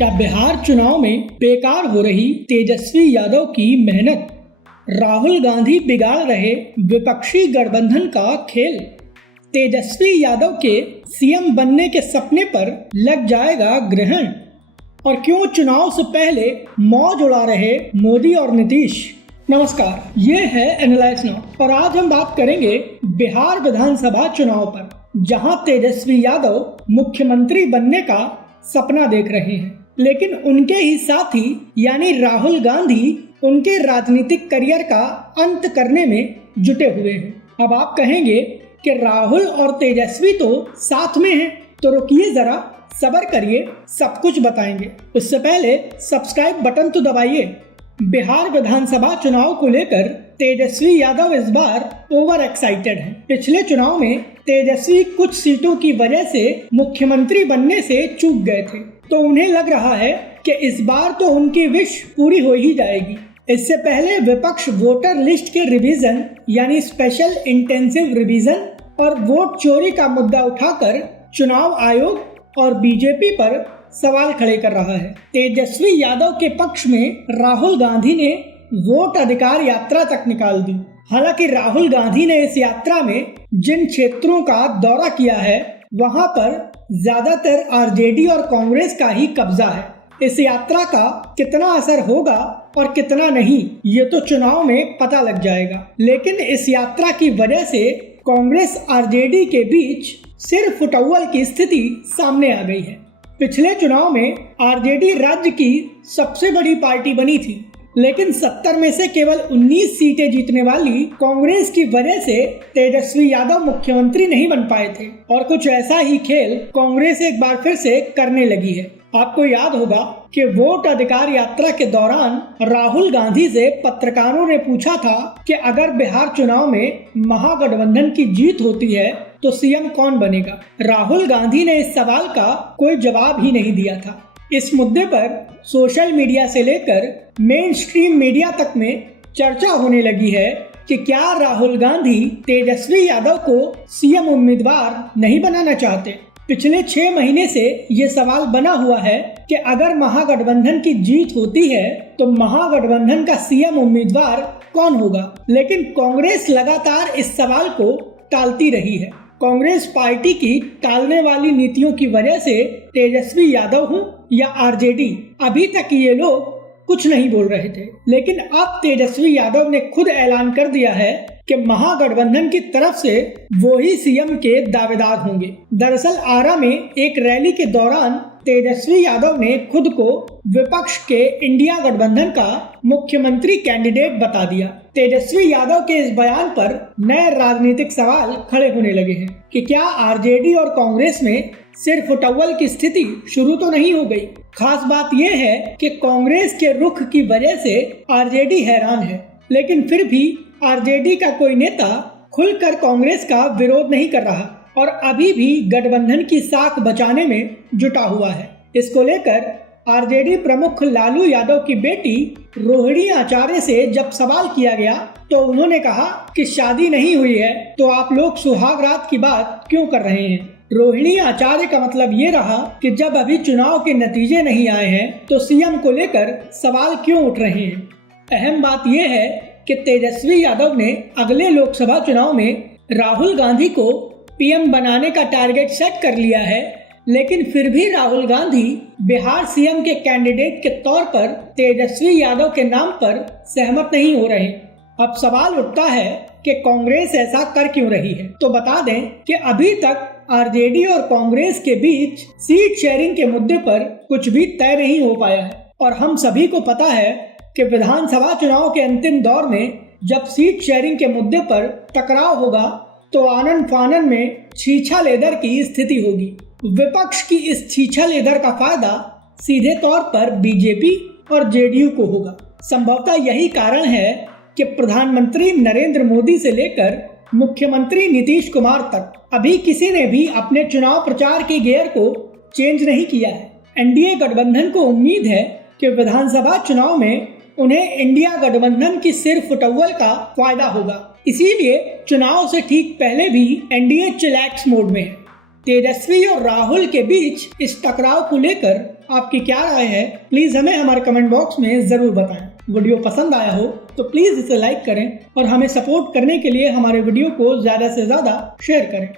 क्या बिहार चुनाव में बेकार हो रही तेजस्वी यादव की मेहनत? राहुल गांधी बिगाड़ रहे विपक्षी गठबंधन का खेल? तेजस्वी यादव के सीएम बनने के सपने पर लग जाएगा ग्रहण? और क्यों चुनाव से पहले मौज उड़ा रहे मोदी और नीतीश? नमस्कार, ये है एनालाइज नाउ और आज हम बात करेंगे बिहार विधानसभा चुनाव पर, जहां तेजस्वी यादव मुख्यमंत्री बनने का सपना देख रहे हैं, लेकिन उनके ही साथी यानी राहुल गांधी उनके राजनीतिक करियर का अंत करने में जुटे हुए हैं। अब आप कहेंगे कि राहुल और तेजस्वी तो साथ में हैं, तो रुकिए जरा, सब्र करिए, सब कुछ बताएंगे। उससे पहले सब्सक्राइब बटन तो दबाइए। बिहार विधानसभा चुनाव को लेकर तेजस्वी यादव इस बार ओवर एक्साइटेड हैं। पिछले चुनाव में तेजस्वी कुछ सीटों की वजह से मुख्यमंत्री बनने से चूक गए थे, तो उन्हें लग रहा है कि इस बार तो उनकी विश पूरी हो ही जाएगी। इससे पहले विपक्ष वोटर लिस्ट के रिवीजन यानी स्पेशल इंटेंसिव रिवीजन और वोट चोरी का मुद्दा उठाकर चुनाव आयोग और बीजेपी पर सवाल खड़े कर रहा है। तेजस्वी यादव के पक्ष में राहुल गांधी ने वोट अधिकार यात्रा तक निकाल दी। हालांकि राहुल गांधी ने इस यात्रा में जिन क्षेत्रों का दौरा किया है वहां पर ज्यादातर आरजेडी और कांग्रेस का ही कब्जा है। इस यात्रा का कितना असर होगा और कितना नहीं, ये तो चुनाव में पता लग जाएगा। लेकिन इस यात्रा की वजह से कांग्रेस आरजेडी के बीच सिर फुटअव्वल की स्थिति सामने आ गई है। पिछले चुनाव में आरजेडी राज्य की सबसे बड़ी पार्टी बनी थी, लेकिन 70 में से केवल 19 सीटें जीतने वाली कांग्रेस की वजह से तेजस्वी यादव मुख्यमंत्री नहीं बन पाए थे। और कुछ ऐसा ही खेल कांग्रेस एक बार फिर से करने लगी है। आपको याद होगा कि वोट अधिकार यात्रा के दौरान राहुल गांधी से पत्रकारों ने पूछा था कि अगर बिहार चुनाव में महागठबंधन की जीत होती है तो सीएम कौन बनेगा। राहुल गांधी ने इस सवाल का कोई जवाब ही नहीं दिया था। इस मुद्दे पर सोशल मीडिया से लेकर मेन स्ट्रीम मीडिया तक में चर्चा होने लगी है कि क्या राहुल गांधी तेजस्वी यादव को सीएम उम्मीदवार नहीं बनाना चाहते। पिछले 6 महीने से ये सवाल बना हुआ है कि अगर महागठबंधन की जीत होती है तो महागठबंधन का सीएम उम्मीदवार कौन होगा। लेकिन कांग्रेस लगातार इस सवाल को टालती रही है। कांग्रेस पार्टी की टालने वाली नीतियों की वजह से तेजस्वी यादव हो या आरजेडी, अभी तक ये लोग कुछ नहीं बोल रहे थे। लेकिन अब तेजस्वी यादव ने खुद ऐलान कर दिया है कि महागठबंधन की तरफ से वो ही सीएम के दावेदार होंगे। दरअसल आरा में एक रैली के दौरान तेजस्वी यादव ने खुद को विपक्ष के इंडिया गठबंधन का मुख्यमंत्री कैंडिडेट बता दिया। तेजस्वी यादव के इस बयान पर नए राजनीतिक सवाल खड़े होने लगे हैं कि क्या आरजेडी और कांग्रेस में सिर फुटअव्वल की स्थिति शुरू तो नहीं हो गई। खास बात यह है कि कांग्रेस के रुख की वजह से आरजेडी हैरान है, लेकिन फिर भी आरजेडी का कोई नेता खुलकर कांग्रेस का विरोध नहीं कर रहा और अभी भी गठबंधन की साख बचाने में जुटा हुआ है। इसको लेकर आरजेडी प्रमुख लालू यादव की बेटी रोहिणी आचार्य से जब सवाल किया गया तो उन्होंने कहा कि शादी नहीं हुई है तो आप लोग सुहाग रात की बात क्यों कर रहे हैं। रोहिणी आचार्य का मतलब ये रहा कि जब अभी चुनाव के नतीजे नहीं आए हैं तो सीएम को लेकर सवाल क्यों उठ रहे हैं। अहम बात यह है कि तेजस्वी यादव ने अगले लोकसभा चुनाव में राहुल गांधी को पीएम बनाने का टारगेट सेट कर लिया है, लेकिन फिर भी राहुल गांधी बिहार सीएम के कैंडिडेट के तौर पर तेजस्वी यादव के नाम पर सहमत नहीं हो रहे। अब सवाल उठता है कि कांग्रेस ऐसा कर क्यों रही है। तो बता दें कि अभी तक आरजेडी और कांग्रेस के बीच सीट शेयरिंग के मुद्दे पर कुछ भी तय नहीं हो पाया है और हम सभी को पता है कि विधानसभा चुनाव के अंतिम दौर में जब सीट शेयरिंग के मुद्दे पर टकराव होगा तो आनन फानन में छीछा लेदर की स्थिति होगी। विपक्ष की इस छीछा लेदर का फायदा सीधे तौर पर बीजेपी और जेडीयू को होगा। संभवतः यही कारण है कि प्रधानमंत्री नरेंद्र मोदी से लेकर मुख्यमंत्री नीतीश कुमार तक अभी किसी ने भी अपने चुनाव प्रचार के गियर को चेंज नहीं किया है। एनडीए गठबंधन को उम्मीद है कि विधानसभा चुनाव में उन्हें इंडिया गठबंधन की सिर फुटअव्वल का फायदा होगा। इसीलिए चुनाव से ठीक पहले भी एनडीए चिलैक्स मोड में है। तेजस्वी और राहुल के बीच इस टकराव को लेकर आपकी क्या राय है, प्लीज हमें हमारे कमेंट बॉक्स में जरूर बताएं। वीडियो पसंद आया हो तो प्लीज इसे लाइक करें और हमें सपोर्ट करने के लिए हमारे वीडियो को ज्यादा से ज्यादा शेयर करें।